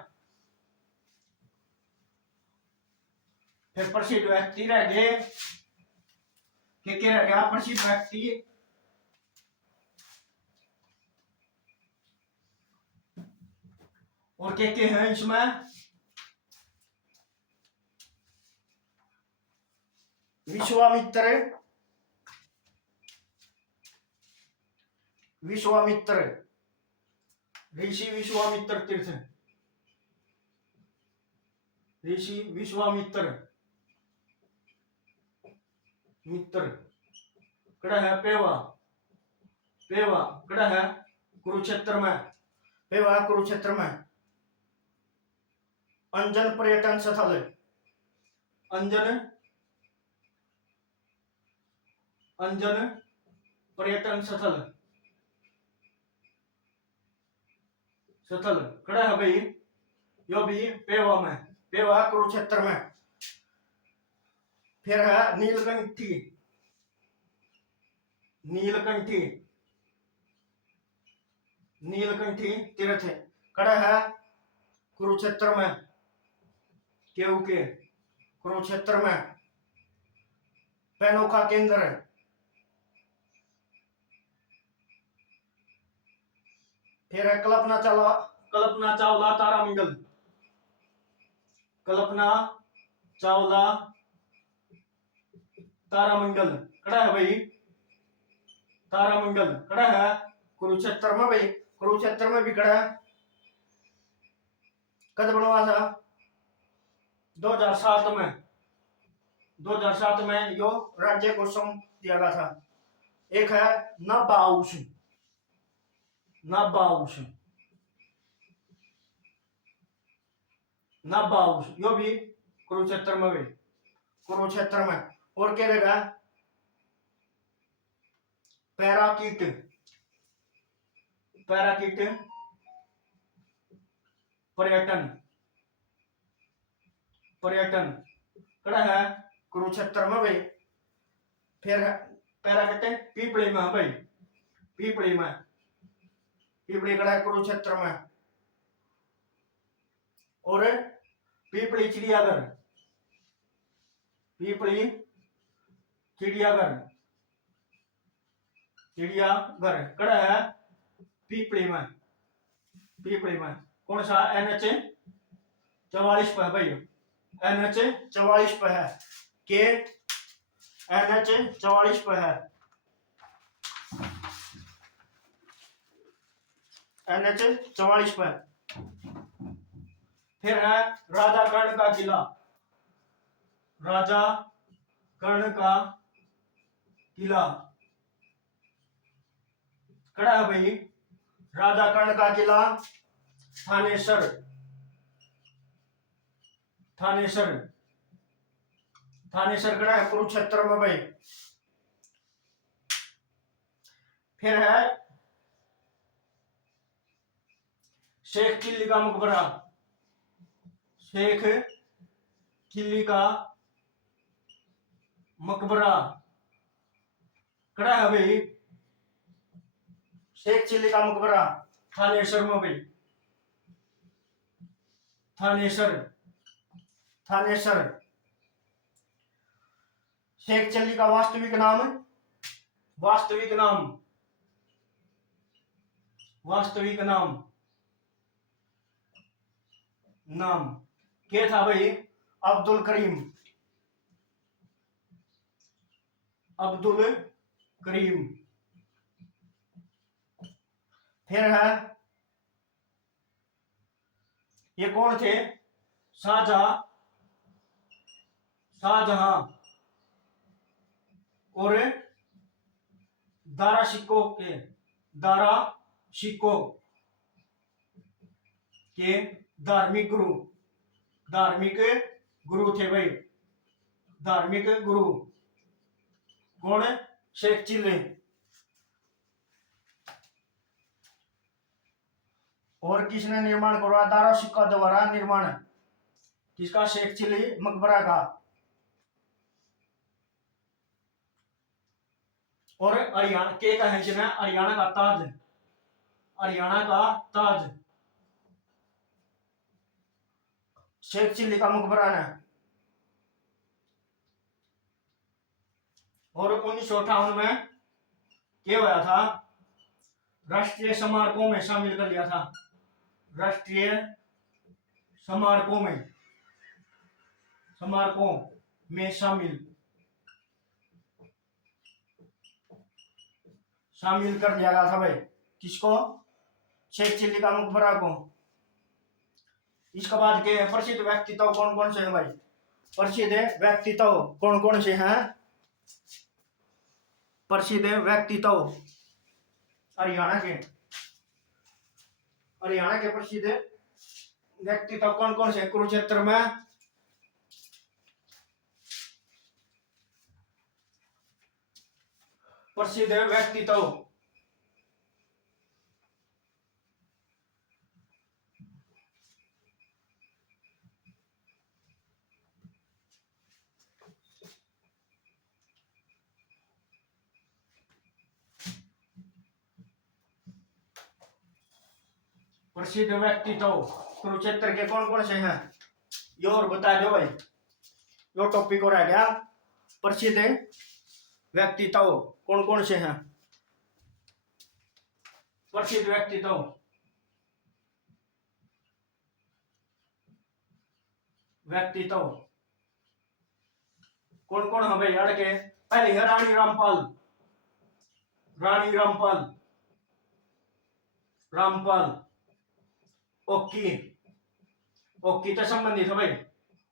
फिर प्रसिद्ध व्यक्ति रह गए, के रह गया प्रसिद्ध व्यक्ति। और के हैं इसमें विश्वामित्र, विश्वामित्र ऋषि विश्वामित्र तीर्थ, ऋषि विश्वामित्र मित्र कड़ा है पेवा, पेवा कड़ा है कुरुक्षेत्र में, पेवा कुरुक्षेत्र में। अंजन पर्यटन स्थल, अंजन, अंजन पर्यटन स्थल, स्थल कड़ा है भाई यो भी पेवा में, पेवा कुरुक्षेत्र में। फिर है नीलकंठी, नीलकंठी, नीलकंठी तीर्थ कड़ा है कुरुक्षेत्र में, केव के कुरुक्षेत्र में। पैनोखा केंद्र, फिर है कल्पना चावला, कल्पना चावला तारामंडल, कल्पना चावला तारामंडल कड़ा है भाई, तारामंडल कड़ा है कुरुक्षेत्र में भाई, कुरुक्षेत्र में भी कड़ा है। कद बनवा था 2007 में, 2007 में यो राज्य को सौंप दिया गया था। एक है नबाउश, नबाउश, नबाउश यो भी कुरुक्षेत्र में भाई, कुरुक्षेत्र में। और क्या रहेगा पैराकीट, पैराकीट पर्यटन, पर्यटन कड़ा है कुरुक्षेत्र में भाई। फिर पैराकीट पीपड़ी में भाई, पीपड़ी में, पीपड़ी कड़ा है कुरुक्षेत्र में। और पीपड़ी चिड़ियाघर, पीपड़ी चिड़ियाघर, चिड़ियाघर कड़ा है पीपड़ी में, पीपड़ी में। कौन सा NH 44 पे है भाई, NH 44 पे है, के NH 44 पे है, NH 44 पे। फिर है राजा कर्ण का किला, राजा कर्ण का किला कड़ा है भाई, राजा कर्ण का किला थानेसर, थानेसर, थानेसर कड़ा है कुरुक्षेत्र में भाई। फिर है शेख चिल्ली का मकबरा, शेख चिल्ली का मकबरा कड़ा है भाई, शेख चिल्ली का मकबरा थानेसर में भाई, थानेसर, थानेसर। शेख चिल्ली का वास्तविक नाम, वास्तविक नाम, वास्तविक नाम, नाम क्या था भाई अब्दुल करीम, अब्दुल करीम। फिर है ये कौन थे शाहजहां, शाहजहां और दारा शिकोह के, दारा शिकोह के धार्मिक गुरु, धार्मिक गुरु थे भाई, धार्मिक गुरु। कौन शेख चिल्ली। और किसने निर्माण करवाया दारा शिकोह द्वारा निर्माण किसका, शेख चिल्ली मकबरा का। और हरियाणा के का है ना हरियाणा का ताज, हरियाणा का ताज। शेख चिल्ली का मकबरा है। और 1958 में क्या हुआ था, राष्ट्रीय स्मारकों में शामिल कर लिया था, राष्ट्रीय स्मारकों में, स्मारकों में शामिल कर दिया गया था भाई। किसको? शेख चिल्ली का मकबरा को। इसके बाद के प्रसिद्ध व्यक्तित्व कौन कौन से हैं भाई? प्रसिद्ध व्यक्तित्व कौन कौन से हैं? प्रसिद्ध व्यक्तित्व हरियाणा के, हरियाणा के प्रसिद्ध व्यक्तित्व कौन कौन से? कुरुक्षेत्र में प्रसिद्ध व्यक्तित्व, प्रसिद्ध व्यक्तित्व कुरुक्षेत्र के कौन कौन से हैं? ये और बता दो भाई, यो टॉपिक और आ गया। प्रसिद्ध व्यक्तित्व कौन कौन से हैं? प्रसिद्ध व्यक्तित्व, व्यक्तित्व कौन कौन है भाई? अड़के पहले है रानी रामपाल, रानी रामपाल, रामपाल ओक्की, ओक्की से संबंधित है भाई,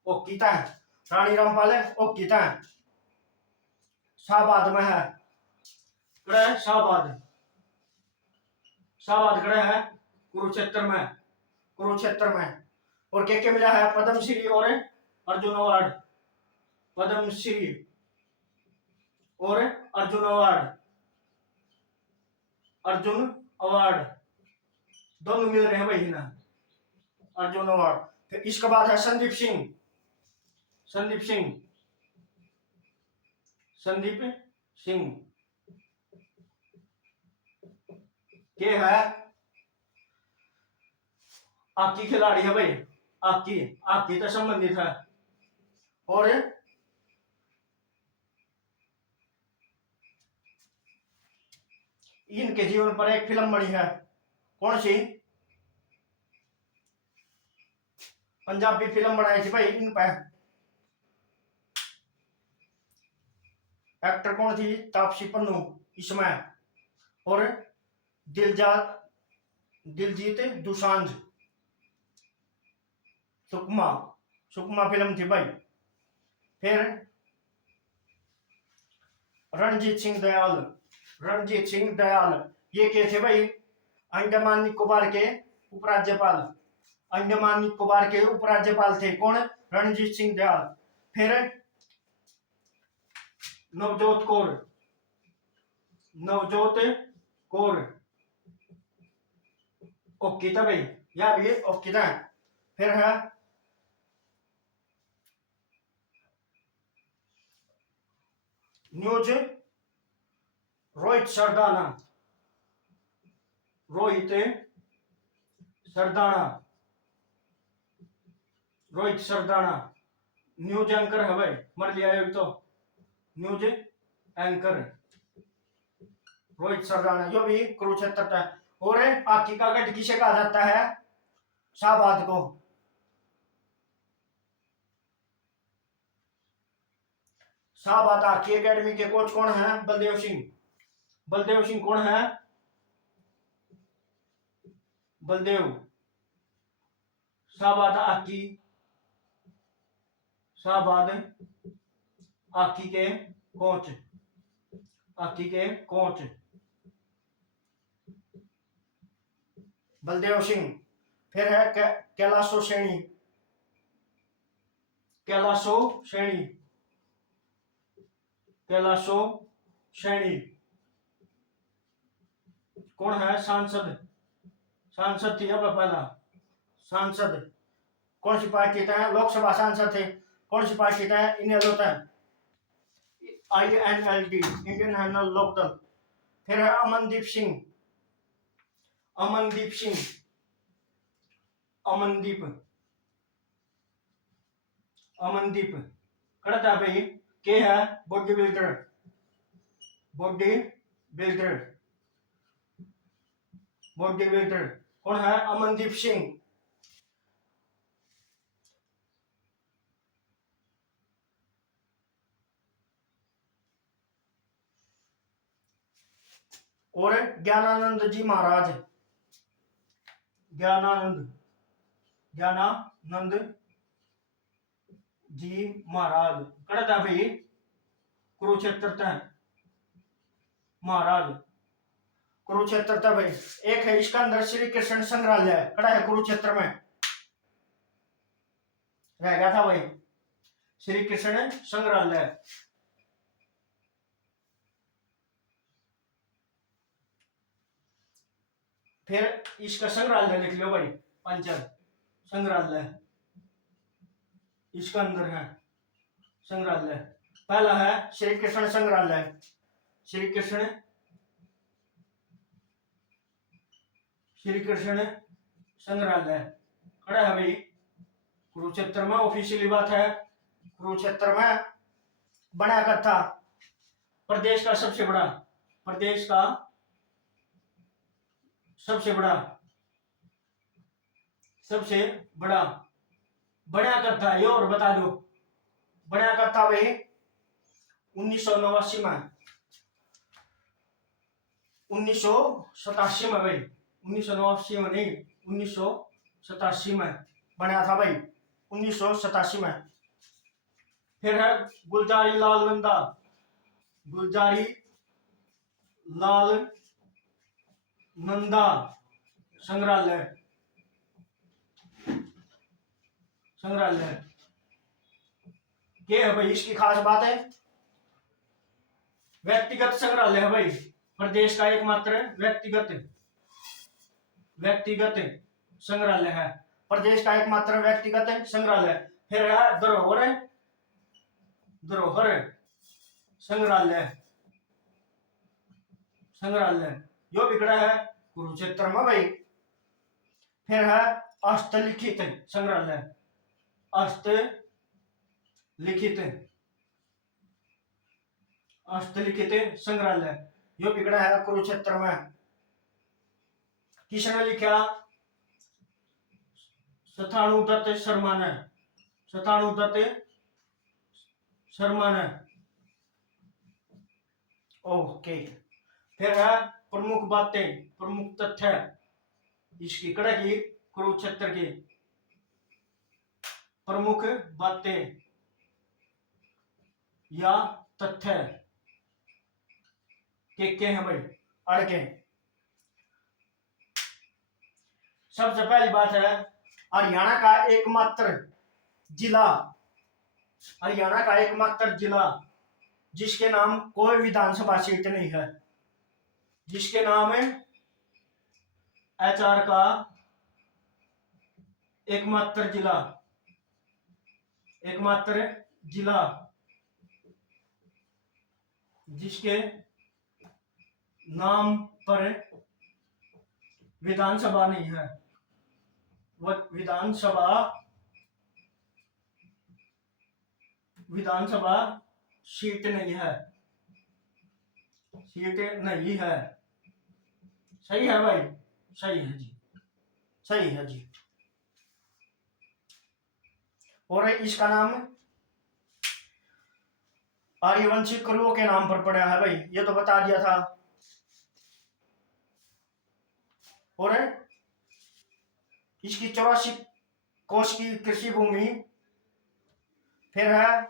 ओक्की था रानी रामपाल है, ओक्की था। शाहबाद में है, कड़ा है शाहबाद, शाहबाद कड़ा है कुरुक्षेत्र में, कुरुक्षेत्र में। और क्या मिला है? पद्मश्री और अर्जुन अवार्ड, पद्मश्री और अर्जुन अवार्ड, अर्जुन अवार्ड दोनों मिल रहे हैं भाई ना, अर्जुन अवार्ड। फिर इसके बाद है संदीप सिंह, संदीप सिंह, संदीप सिंह के है हॉकी खिलाड़ी है भाई, हॉकी, हॉकी से संबंधित है। और इनके जीवन पर एक फिल्म बनी है, कौन सी? पंजाबी फिल्म बनाई थी भाई इन पर। एक्टर कौन थी? तापसी पन्नू इसमें। और दिलजीत दोसांझ, सुकमा, सुकमा फिल्म थी भाई। फिर रणजीत सिंह दयाल, रणजीत सिंह दयाल ये क्या थे भाई? अंडमान निकोबार के उपराज्यपाल, अंडमान निकोबार के उपराज्यपाल थे कौन? रणजीत सिंह दयाल। फिर नवजोत कौर, नवजोत कौर ओके था भाई, या भी ओके था। फिर है news Rohit Sardana, Rohit Sardana, Rohit Sardana news anchor है भाई, मर लिया है तो न्यूज एंकर रोहित सरदाना, जो भी कुरुक्षेत्र था। और आखी का गढ़ किसे कहा जाता है? शाहबाद को। शाहबाद आखी एकेडमी के कोच कौन है? बलदेव सिंह, बलदेव सिंह कौन है? बलदेव। शाहबाद आखी, शाहबाद आखी के कोच, आखी के कोच बलदेव सिंह। फिर है कैलाशो सैनी, कैलाशो सैनी, कैलाशो सैनी कौन है? सांसद, सांसद थी अब पहला, सांसद कौन सी पार्टी था? लोकसभा सांसद थे, कौन सी पार्टी था? इन्हें होता है INLD, इंडियन नेशनल लोकदल। फिर है अमनदीप सिंह, अमनदीप सिंह, अमनदीप, अमनदीप कड़ता है भाई। के है body builder, body builder, body builder कौन है? अमनदीप सिंह। और ज्ञानानंद जी महाराज, ज्ञानानंद, ज्ञानानंद जी महाराज कड़ता है भाई कुरुक्षेत्र तक महाराज, कुरुक्षेत्र तक भाई। एक है इसका अंदर श्री कृष्ण संग्रहालय कड़ा है कुरुक्षेत्र में, रह गया था भाई श्री कृष्ण संग्रहालय। फिर इसका संग्रहालय लिख लो भाई, पंचर संग्रहालय इसका अंदर है संग्रहालय। पहला है श्री कृष्ण संग्रहालय, श्री कृष्ण, श्री कृष्ण संग्रहालय खड़ा है भाई कुरुक्षेत्र में। ऑफिशियली बात है कुरुक्षेत्र में बना कर था प्रदेश का सबसे बड़ा, प्रदेश का सबसे बड़ा, सबसे बड़ा बना कर था। ये और बता दो बना कर था भाई 1989 में, 1987 में भाई, 1989 में नहीं 1987 में बनाया था भाई, 1987 में। फिर है गुलजारी लाल नंदा, गुलजारी लाल नंदा संग्रहालय, संग्रहालय क्या है भाई? इसकी खास बात है व्यक्तिगत संग्रहालय है भाई, प्रदेश का एकमात्र व्यक्तिगत, व्यक्तिगत संग्रहालय है, प्रदेश का एकमात्र व्यक्तिगत संग्रहालय। फिर है धरोहर, धरोहर संग्रहालय, संग्रहालय जो बिगड़ा है कुरुक्षेत्र में भाई। फिर है हस्तलिखित संग्रहालय, हस्तलिखित, हस्तलिखित संग्रहालय जो बिगड़ा है कुरुक्षेत्र में। किसने लिखा? शतानुदत्त शर्मा ने, शतानुदत्त शर्मा ने। ओके। फिर है प्रमुख बातें, प्रमुख तथ्य इसकी कड़ा की कुरुक्षेत्र की प्रमुख बातें या तथ्य के हैं भाई अड़के। सबसे पहली बात है हरियाणा का एकमात्र जिला, हरियाणा का एकमात्र जिला जिसके नाम कोई विधानसभा सीट नहीं है, जिसके नाम है एचआर का एकमात्र जिला, एकमात्र जिला जिसके नाम पर विधानसभा नहीं है, वह विधानसभा, विधानसभा सीट नहीं है, सीट नहीं है। सही है भाई, सही है जी, सही है जी। और इसका नाम आर्यवंशी कुरुओं के नाम पर पड़ा है भाई, ये तो बता दिया था। और इसकी 84 कोष की कृषि भूमि। फिर है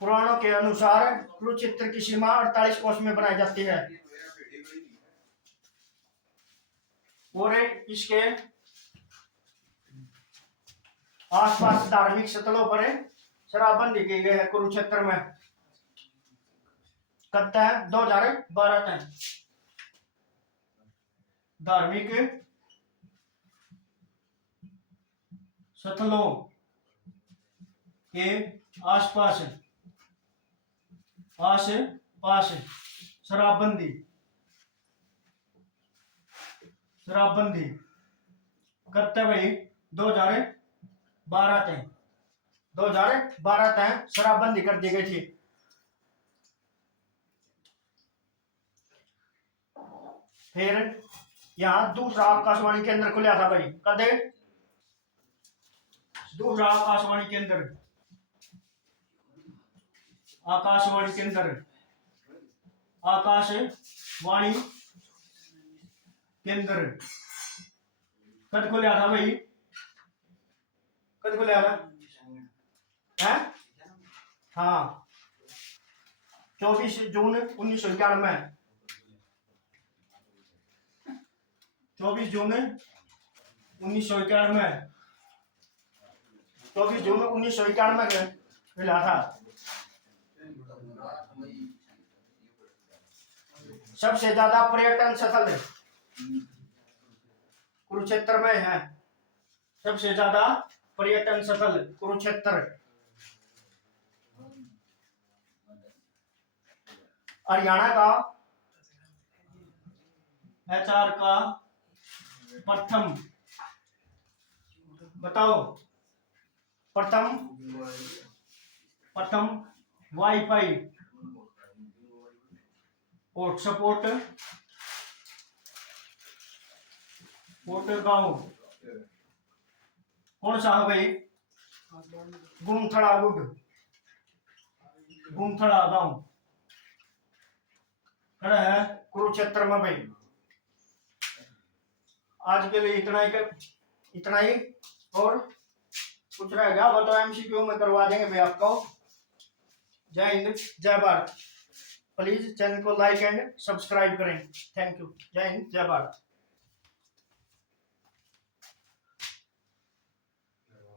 पुराणों के अनुसार कुरुक्षेत्र की सीमा 48 कोष में बनाई जाती है। और इसके आसपास धार्मिक स्थलों पर शराबबंदी की गई है कुरुक्षेत्र में। कब तक? 2012 तक धार्मिक स्थलों के आसपास आस पास शराबबंदी शराबबंदी करते भाई 2012 तक 2012 तक शराबबंदी कर दी गई थी। फिर यहाँ दूसरा आकाशवाणी केंद्र खुला था भाई, कदे दूसरा आकाशवाणी केंद्र आकाशवाणी केंद्र आकाशवाणी केंद्र कद खुला था भाई, कद खुला था है? हाँ 24 जून 1991 24 जून 1991 24 जून 1991 मिला था। सबसे ज्यादा पर्यटन स्थल कुरुक्षेत्र में है, सबसे ज्यादा पर्यटन स्थल कुरुक्षेत्र। हरियाणा का HR का प्रथम बताओ, प्रथम वाईफाई सपोर्ट गांव कौन सा है भाई? गुमथड़ा गांव खड़ा है कुरुक्षेत्र में भाई। आज के लिए इतना ही और कुछ रहेगा वो तो MCQ में करवा देंगे भाई आपको। जय हिंद जय भारत। प्लीज चैनल को लाइक एंड सब्सक्राइब करें। Thank you. जय हिंद जय भारत।